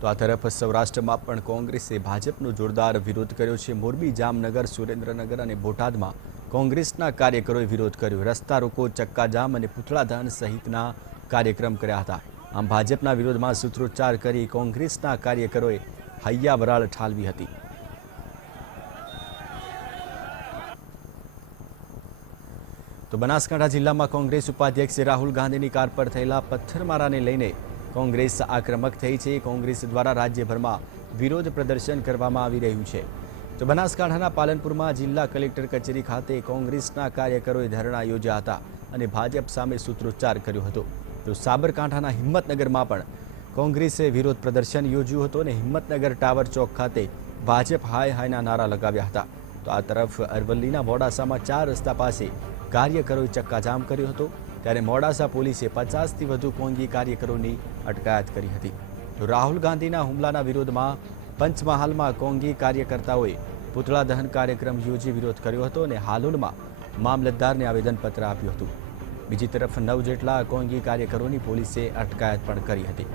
તો આ તરફ સૌરાષ્ટ્રમાં પણ કોંગ્રેસે ભાજપનો જોરદાર વિરોધ કર્યો છે। મોરબી, જામનગર, સુરેન્દ્રનગર અને બોટાદમાં કોંગ્રેસના કાર્યકરોએ વિરોધ કર્યો। રસ્તા રોકો, ચક્કાજામ અને પૂતળા દહન સહિતના કાર્યક્રમ કર્યા હતા। આમ ભાજપના વિરોધમાં સૂત્રોચ્ચાર કરી કોંગ્રેસના કાર્યકરોએ હૈયા વરાળ ઠાલવી હતી। તો બનાસકાંઠા જિલ્લામાં કોંગ્રેસ ઉપાધ્યક્ષ રાહુલ ગાંધીની કાર પર થયેલા પથ્થરમારાને લઈને કોંગ્રેસ આક્રમક થઈ છે। કોંગ્રેસ દ્વારા રાજ્યભરમાં વિરોધ પ્રદર્શન કરવામાં આવી રહ્યું છે। તો બનાસકાંઠાના પાલનપુરમાં જિલ્લા કલેક્ટર કચેરી ખાતે કોંગ્રેસના કાર્યકરોએ ધરણા યોજ્યા હતા અને ભાજપ સામે સૂત્રોચ્ચાર કર્યો હતો। તો સાબરકાંઠાના હિંમતનગરમાં પણ કોંગ્રેસે વિરોધ પ્રદર્શન યોજ્યું હતું અને હિંમતનગર ટાવર ચોક ખાતે ભાજપ હાય હાયના નારા લગાવ્યા હતા। તો આ તરફ અરવલ્લીના મોડાસામાં 4 રસ્તા પાસે કાર્યકરોએ ચક્કાજામ કર્યો હતો, ત્યારે મોડાસા પોલીસે 50થી વધુ કોંગી કાર્યકરોની અટકાયત કરી હતી। તો રાહુલ ગાંધીના હુમલાના વિરોધમાં પંચમહાલમાં કોંગી કાર્યકર્તાઓએ પૂતળા દહન કાર્યક્રમ યોજી વિરોધ કર્યો હતો અને હાલોલમાં મામલતદારને આવેદનપત્ર આપ્યું હતું। બીજી તરફ 9 જેટલા કોંગી કાર્યકરોની પોલીસે અટકાયત પણ કરી હતી।